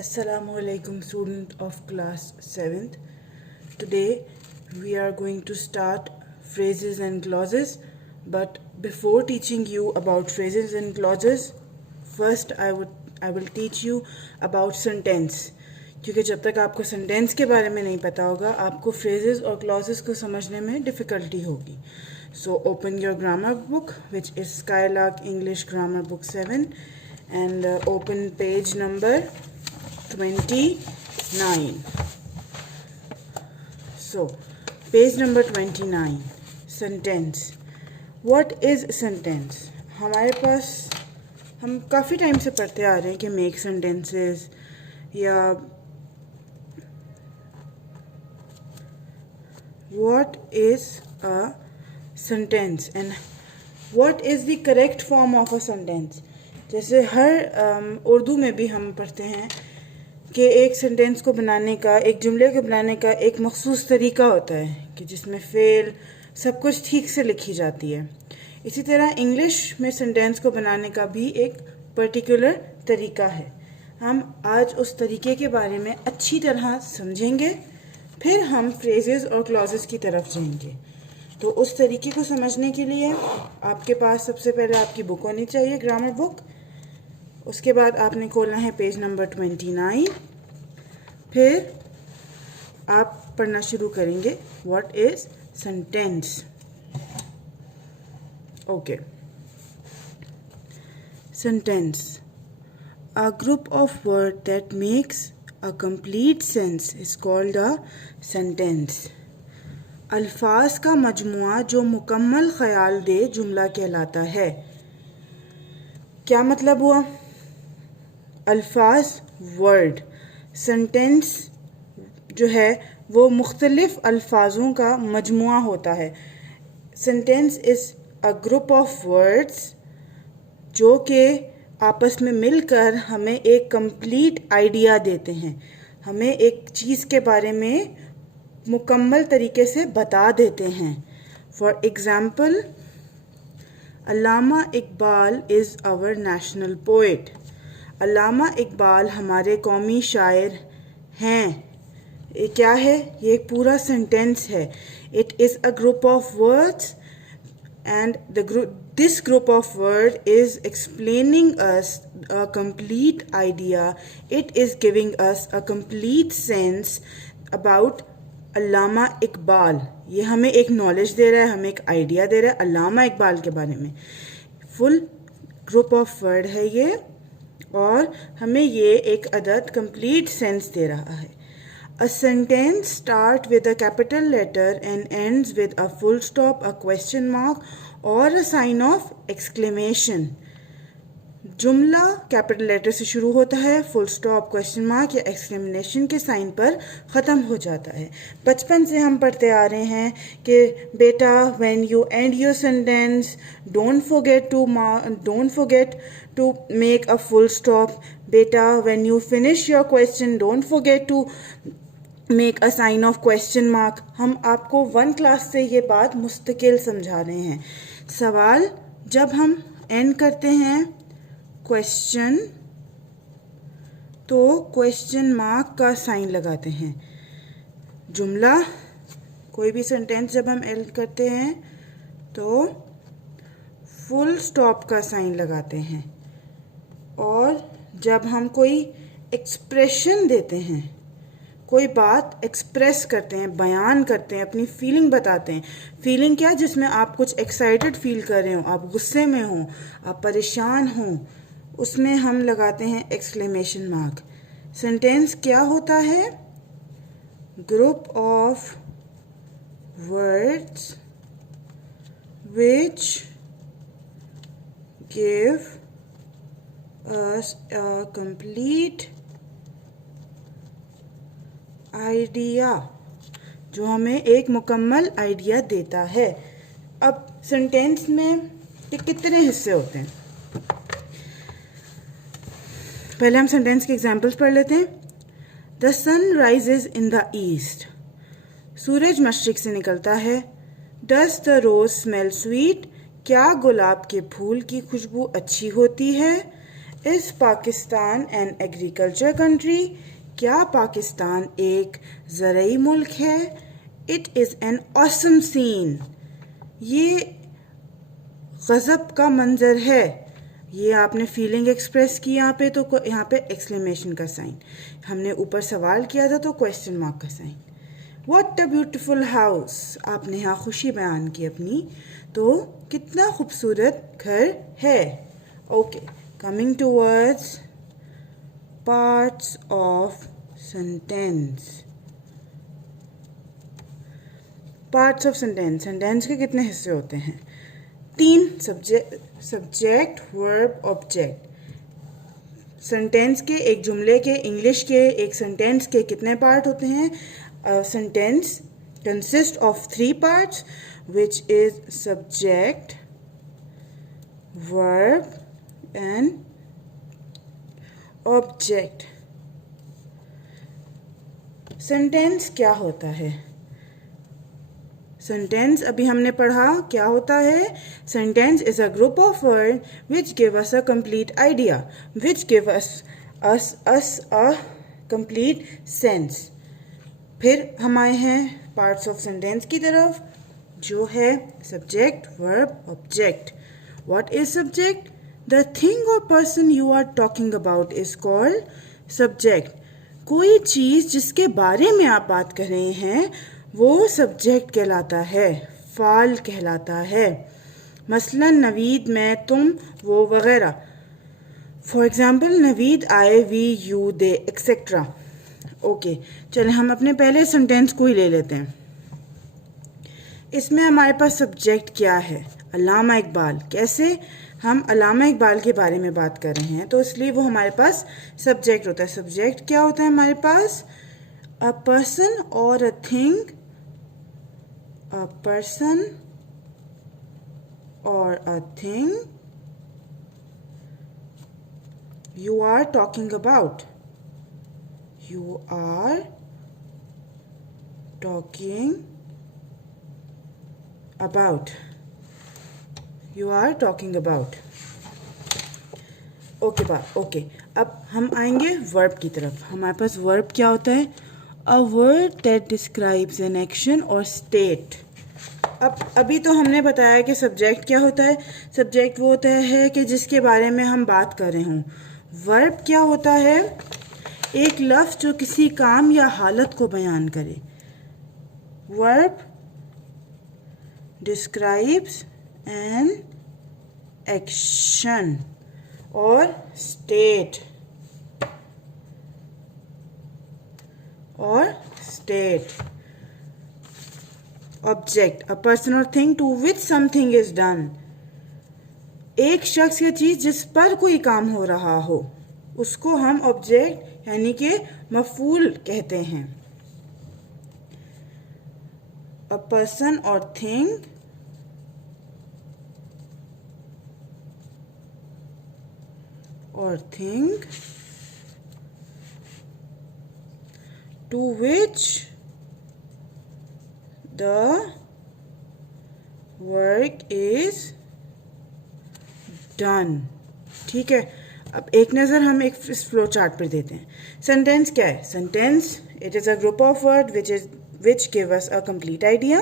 Assalamualaikum student of class 7th. Today we are going to start phrases and clauses, but before teaching you about phrases and clauses, first I will teach you about sentence. क्योंकि जब तक आपको sentence के बारे में नहीं पता होगा आपको फ्रेजेस और क्लॉजेस को समझने में डिफ़िकल्टी होगी. So open your grammar book, which is Skylark English Grammar Book 7, and open page number 29. So page number 29, sentence. What is sentence? हमारे पास हम काफ़ी टाइम से पढ़ते आ रहे हैं कि मेक सेंटेंसेस या what is a sentence and what is the correct form of a sentence. जैसे हर उर्दू में भी हम पढ़ते हैं कि एक सेंटेंस को बनाने का, एक जुमले को बनाने का एक मखसूस तरीका होता है कि जिसमें फ़ेल सब कुछ ठीक से लिखी जाती है. इसी तरह इंग्लिश में सेंटेंस को बनाने का भी एक पर्टिकुलर तरीका है. हम आज उस तरीके के बारे में अच्छी तरह समझेंगे, फिर हम फ्रेजेस और क्लॉजेस की तरफ जाएंगे. तो उस तरीके को समझने के लिए आपके पास सबसे पहले आपकी बुक होनी चाहिए, ग्रामर बुक. उसके बाद आपने खोलना है पेज नंबर 29. फिर आप पढ़ना शुरू करेंगे what is sentence. Okay. Sentence, a group of words that makes a complete sense is called a sentence. अल्फाज का मजमुआ जो मुकम्मल ख्याल दे जुमला कहलाता है. क्या मतलब हुआ? अल्फाज वर्ड, सेंटेंस जो है वो मुख्तलिफ अल्फाजों का मजमुआ होता है. Sentence is a group of words जो कि आपस में मिलकर हमें एक कंप्लीट आइडिया देते हैं, हमें एक चीज़ के बारे में मुकम्मल तरीके से बता देते हैं. For example, Allama Iqbal is our national poet. Allama Iqbal हमारे कौमी शायर हैं. ये क्या है? ये एक पूरा सेंटेंस है. It is a group of words and this group of word is explaining us a complete idea. It is giving us a complete sense about अल्लामा इकबाल. ये हमें एक नॉलेज दे रहा है, हमें एक आइडिया दे रहा है अल्लामा इकबाल के बारे में. फुल ग्रुप ऑफ वर्ड है ये और हमें ये एक अदद कंप्लीट सेंस दे रहा है. A sentence starts with a capital letter and ends with a full stop, a question mark or a sign of exclamation. जुमला कैपिटल लेटर से शुरू होता है, फुल स्टॉप, क्वेश्चन मार्क या एक्सक्लेमेशन के sign पर ख़त्म हो जाता है. बचपन से हम पढ़ते आ रहे हैं कि बेटा when you end your sentence don't forget to make a full stop. बेटा when you finish your question don't forget to make a sign of question mark. हम आपको 1 क्लास से ये बात मुस्तकिल समझा रहे हैं. सवाल जब हम एंड करते हैं क्वेश्चन तो क्वेश्चन मार्क का साइन लगाते हैं. जुमला, कोई भी सेंटेंस जब हम एंड करते हैं तो फुल स्टॉप का साइन लगाते हैं. और जब हम कोई एक्सप्रेशन देते हैं, कोई बात एक्सप्रेस करते हैं, बयान करते हैं, अपनी फीलिंग बताते हैं. फीलिंग क्या? जिसमें आप कुछ एक्साइटेड फील कर रहे हो, आप गुस्से में हो, आप परेशान हो, उसमें हम लगाते हैं एक्सक्लेमेशन मार्क. सेंटेंस क्या होता है? Group of words which give us a complete idea, जो हमें एक मुकम्मल आइडिया देता है. अब सेंटेंस में कितने हिस्से होते हैं? पहले हम सेंटेंस के एग्जाम्पल्स पढ़ लेते हैं. The sun rises in the east. सूरज मशरिक से निकलता है. Does the rose smell sweet. क्या गुलाब के फूल की खुशबू अच्छी होती है? Is Pakistan an agriculture country? क्या पाकिस्तान एक ज़रई मुल्क है? It is an awesome scene. ये गज़ब का मंजर है। ये आपने फीलिंग एक्सप्रेस की यहाँ पे, तो यहाँ पे एक्सक्लेमेशन का साइन। हमने ऊपर सवाल किया था तो क्वेश्चन मार्क का sign. What a beautiful house, आपने यहाँ खुशी बयान की अपनी, तो कितना खूबसूरत घर है। Okay, coming towards parts of sentence. Parts of sentence, sentence के कितने हिस्से होते हैं? 3, सब्जेक्ट, वर्ब, ऑब्जेक्ट। सेंटेंस के, एक जुमले के, इंग्लिश के एक सेंटेंस के कितने पार्ट होते हैं? Sentence consist of 3 parts which is subject, verb and object. Sentence क्या होता है? सेंटेंस अभी हमने पढ़ा क्या होता है। Sentence is a group of word which give us a complete idea, which give us a complete sense. फिर हम आए हैं पार्ट्स ऑफ सेंटेंस की तरफ, जो है subject, verb, object. What is subject? The thing और person you are talking about is called subject. कोई चीज़ जिसके बारे में आप बात कर रहे हैं वो सब्जेक्ट कहलाता है, फाल कहलाता है। मसलन नवीद, मैं, तुम, वो वगैरह। For example Naveed, I, we, you, they, etcetera. Okay, चलें हम अपने पहले सेंटेंस को ही ले लेते हैं। इसमें हमारे पास सब्जेक्ट क्या है? अल्लामा इकबाल। कैसे? हम अल्लामा इकबाल के बारे में बात कर रहे हैं तो इसलिए वो हमारे पास सब्जेक्ट होता है। सब्जेक्ट क्या होता है हमारे पास? अ पर्सन और अ थिंग, अ पर्सन और a thing you are talking about. You are talking about. You are talking about. Okay okay, अब हम आएंगे वर्ब की तरफ। हमारे पास वर्ब क्या होता है? A word that describes an action और स्टेट। अब अभी तो हमने बताया कि सब्जेक्ट क्या होता है। सब्जेक्ट वो होता है कि जिसके बारे में हम बात कर रहे हों। वर्ब क्या होता है? एक लफ्ज़ जो किसी काम या हालत को बयान करे। वर्ब डिस्क्राइब्स एन एक्शन और स्टेट ऑब्जेक्ट, अ पर्सन और thing to which something is done. एक शख्स या चीज जिस पर कोई काम हो रहा हो उसको हम ऑब्जेक्ट यानी कि मफूल कहते हैं। अ पर्सन और thing to which the work is done। ठीक है, अब एक नज़र हम एक इस फ्लो चार्ट पर देते हैं। सेंटेंस क्या है? Sentence it is a group of word which give us a complete idea.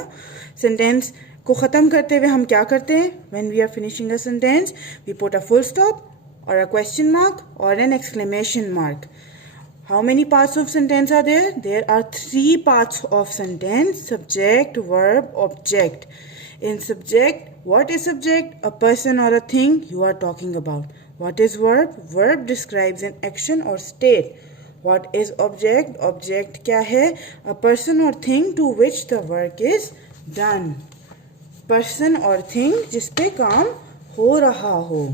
Sentence को ख़त्म करते हुए हम क्या करते हैं? When we are finishing a sentence we put a full stop or a question mark or an exclamation mark. How many parts of sentence are there? There are 3 parts of sentence: subject, verb, object. In subject, what is subject? A person or a thing you are talking about. What is verb? Verb describes an action or state. What is object? Object क्या है? A person or thing to which the work is done. Person or thing जिस पे काम हो रहा हो।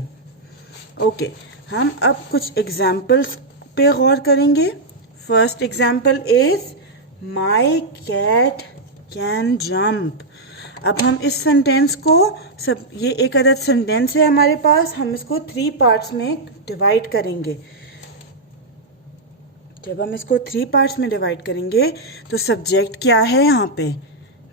Okay, हम अब कुछ एग्जाम्पल्स पे गौर करेंगे। First example is my cat can jump. अब हम इस सेंटेंस को ये एक अदद सेंटेंस है हमारे पास, हम इसको 3 पार्ट्स में डिवाइड करेंगे। जब हम इसको 3 पार्ट्स में डिवाइड करेंगे तो सब्जेक्ट क्या है यहाँ पे?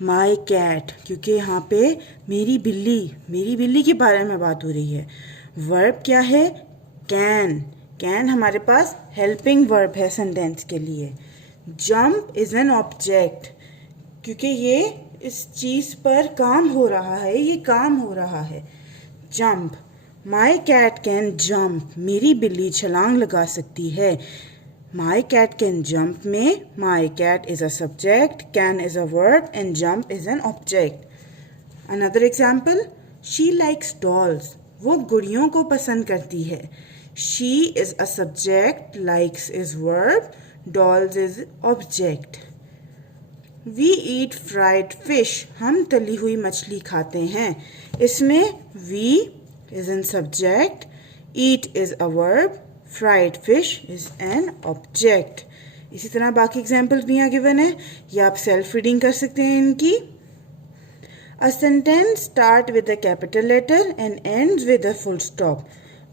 माई कैट, क्योंकि यहाँ पे मेरी बिल्ली के बारे में बात हो रही है। वर्ब क्या है? कैन हमारे पास हेल्पिंग वर्ब है सेंटेंस के लिए. जंप इज एन ऑब्जेक्ट, क्योंकि ये इस चीज पर काम हो रहा है, ये काम हो रहा है. Jump. My cat can jump, मेरी बिल्ली छलांग लगा सकती है. माई कैट कैन जंप में my cat is a subject, can is a verb and jump is an object. Another example, she likes dolls, वो गुड़ियों को पसंद करती है. She is a subject, likes is verb, dolls is object. We eat fried fish, हम तली हुई मछली खाते हैं. इसमें we is an subject, eat is a verb, fried fish is an object. इसी तरह बाकी एग्जाम्पल्स भी यहाँ गिवन है, या आप सेल्फ रीडिंग कर सकते हैं इनकी. A sentence start with a capital letter and ends with a full stop,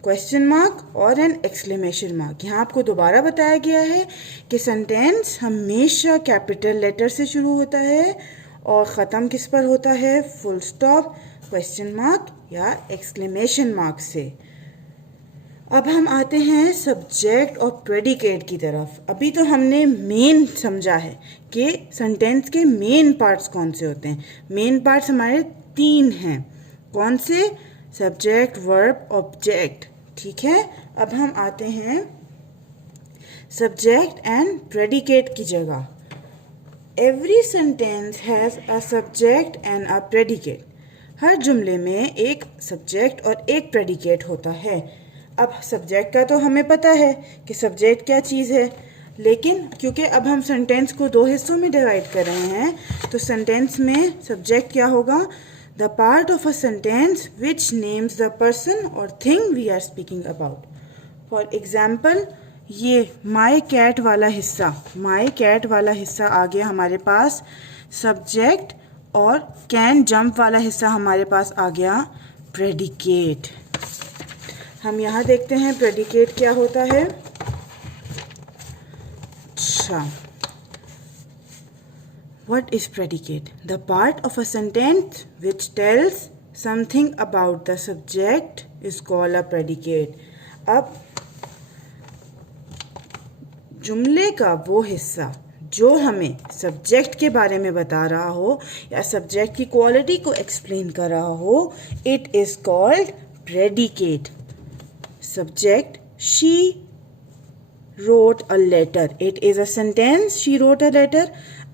question mark और an exclamation mark. यहाँ आपको दोबारा बताया गया है कि सेंटेंस हमेशा कैपिटल लेटर से शुरू होता है और ख़त्म किस पर होता है? फुल स्टॉप, क्वेश्चन मार्क या एक्सक्लेमेशन मार्क से. अब हम आते हैं सब्जेक्ट और प्रेडिकेट की तरफ. अभी तो हमने मेन समझा है कि सेंटेंस के मेन पार्ट्स कौन से होते हैं. मेन पार्ट्स हमारे 3 हैं. कौन से? Subject, verb, object. ठीक है. अब हम आते हैं सब्जेक्ट एंड प्रेडिकेट की जगह. Every sentence has a subject and a predicate. हर जुमले में एक सब्जेक्ट और एक प्रेडिकेट होता है. अब सब्जेक्ट का तो हमें पता है कि सब्जेक्ट क्या चीज़ है, लेकिन क्योंकि अब हम सेंटेंस को 2 हिस्सों में डिवाइड कर रहे हैं तो सेंटेंस में सब्जेक्ट क्या होगा? The part of a sentence which names the person और thing we are speaking about. For example, ये माई कैट वाला हिस्सा आ गया हमारे पास सब्जेक्ट, और कैन जंप वाला हिस्सा हमारे पास आ गया प्रेडिकेट. हम यहाँ देखते हैं प्रेडिकेट क्या होता है. अच्छा, what is predicate? The part of a sentence which tells something about the subject is called a predicate. अब जुमले का वो हिस्सा जो हमें सब्जेक्ट के बारे में बता रहा हो या सब्जेक्ट की क्वालिटी को एक्सप्लेन कर रहा हो, it is called predicate. Subject, she wrote a letter. It is a sentence, she wrote a letter.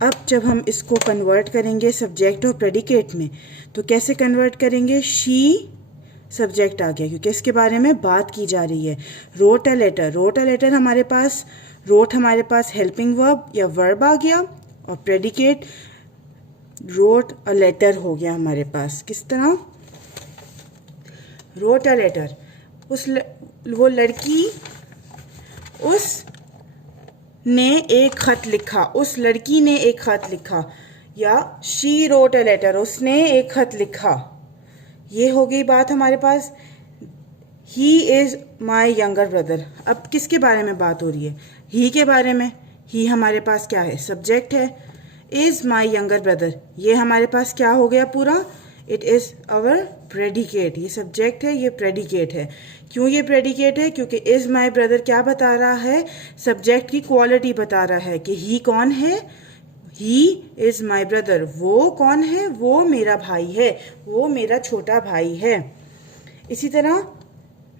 अब जब हम इसको कन्वर्ट करेंगे सब्जेक्ट और प्रेडिकेट में, तो कैसे कन्वर्ट करेंगे? she सब्जेक्ट आ गया क्योंकि इसके बारे में बात की जा रही है. wrote a letter हमारे पास हेल्पिंग वर्ब या वर्ब आ गया, और प्रेडिकेट wrote a letter हो गया हमारे पास. किस तरह? wrote a letter, वो लड़की उसने एक खत लिखा, या शी रोट अ लेटर, उसने एक खत लिखा. ये हो गई बात हमारे पास. He is my younger brother. अब किसके बारे में बात हो रही है? ही के बारे में. ही हमारे पास क्या है? सब्जेक्ट है. इज माई यंगर ब्रदर, ये हमारे पास क्या हो गया पूरा? It is our predicate. ये सब्जेक्ट है, ये प्रेडिकेट है. क्यों ये प्रेडिकेट है? क्योंकि इज माई ब्रदर क्या बता रहा है? सब्जेक्ट की क्वालिटी बता रहा है कि ही कौन है? ही इज माई ब्रदर. वो कौन है? वो मेरा भाई है, वो मेरा छोटा भाई है. इसी तरह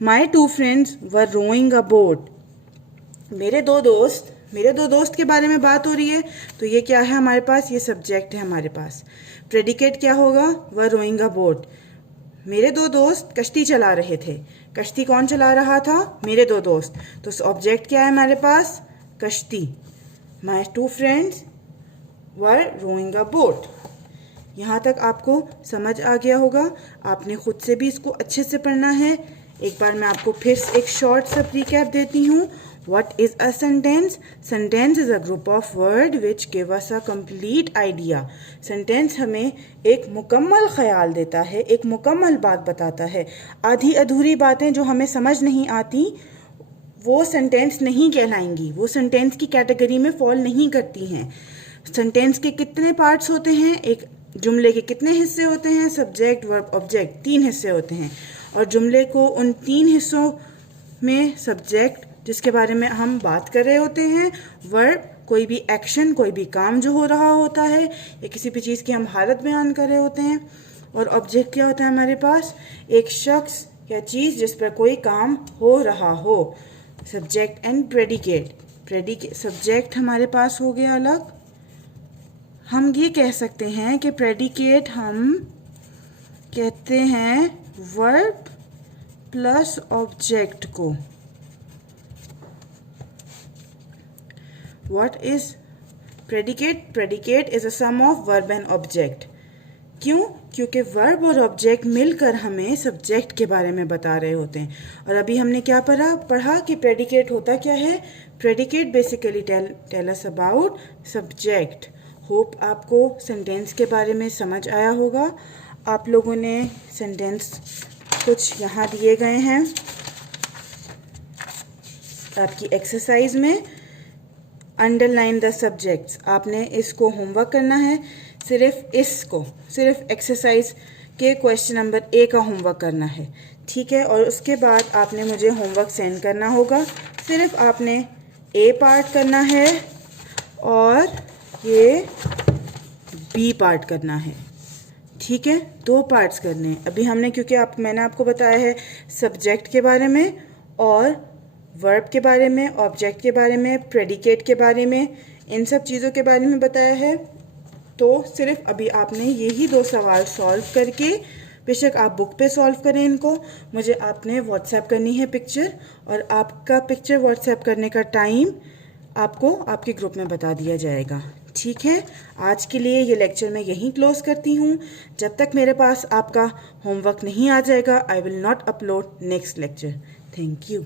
my 2 friends were rowing a boat. मेरे दो दोस्त के बारे में बात हो रही है, तो ये क्या है हमारे पास? ये सब्जेक्ट है हमारे पास. प्रेडिकेट क्या होगा? वर रोइंग अ बोट. मेरे 2 दोस्त कश्ती चला रहे थे. कश्ती कौन चला रहा था? मेरे 2 दोस्त. तो ऑब्जेक्ट क्या है हमारे पास? कश्ती. My 2 friends were rowing a boat. यहाँ तक आपको समझ आ गया होगा. आपने खुद से भी इसको अच्छे से पढ़ना है. एक बार मैं आपको फिर एक शॉर्ट सा रिकैप देती हूँ. What is a sentence? Sentence is a group of words which give us a complete idea. Sentence हमें एक मुकम्मल ख्याल देता है, एक मुकम्मल बात बताता है. आधी अधूरी बातें जो हमें समझ नहीं आती वो सेंटेंस नहीं कहलाएंगी, वो सेंटेंस की कैटेगरी में फॉल नहीं करती हैं. सेंटेंस के कितने पार्ट्स होते हैं? एक जुमले के कितने हिस्से होते हैं? सब्जेक्ट, वर्ब, ऑब्जेक्ट, 3 हिस्से होते हैं. और जुमले को उन 3 हिस्सों में सब्जेक्ट जिसके बारे में हम बात कर रहे होते हैं, वर्ब कोई भी एक्शन, कोई भी काम जो हो रहा होता है या किसी भी चीज़ की हम हालत बयान कर रहे होते हैं, और ऑब्जेक्ट क्या होता है हमारे पास, एक शख्स या चीज़ जिस पर कोई काम हो रहा हो। सब्जेक्ट एंड प्रेडिकेट, सब्जेक्ट हमारे पास हो गया अलग। हम ये कह सकते हैं कि प्रेडिकेट हम कहते हैं वर्ब प्लस ऑब्जेक्ट को। What is predicate? Predicate is a sum of verb and object. क्यों? क्योंकि वर्ब और ऑब्जेक्ट मिलकर हमें सब्जेक्ट के बारे में बता रहे होते हैं। और अभी हमने क्या पढ़ा कि प्रेडिकेट होता क्या है। Predicate basically tell us about subject. Hope आपको सेंटेंस के बारे में समझ आया होगा। आप लोगों ने सेंटेंस कुछ यहाँ दिए गए हैं आपकी एक्सरसाइज में। अंडरलाइन द सब्जेक्ट्स, आपने इसको होमवर्क करना है। सिर्फ एक्सरसाइज के क्वेश्चन नंबर ए का होमवर्क करना है, ठीक है। और उसके बाद आपने मुझे होमवर्क सेंड करना होगा। सिर्फ आपने ए पार्ट करना है और ये बी पार्ट करना है, ठीक है। 2 पार्ट्स करने हैं अभी हमने, क्योंकि मैंने आपको बताया है सब्जेक्ट के बारे में और वर्ब के बारे में, ऑब्जेक्ट के बारे में, प्रेडिकेट के बारे में, इन सब चीज़ों के बारे में बताया है। तो सिर्फ अभी आपने यही 2 सवाल सॉल्व करके, बेशक आप बुक पे सॉल्व करें इनको, मुझे आपने व्हाट्सएप करनी है पिक्चर, और आपका पिक्चर व्हाट्सएप करने का टाइम आपको आपके ग्रुप में बता दिया जाएगा, ठीक है। आज के लिए ये लेक्चर मैं यहीं क्लोज करती हूँ। जब तक मेरे पास आपका होमवर्क नहीं आ जाएगा, I will not upload next lecture. Thank you.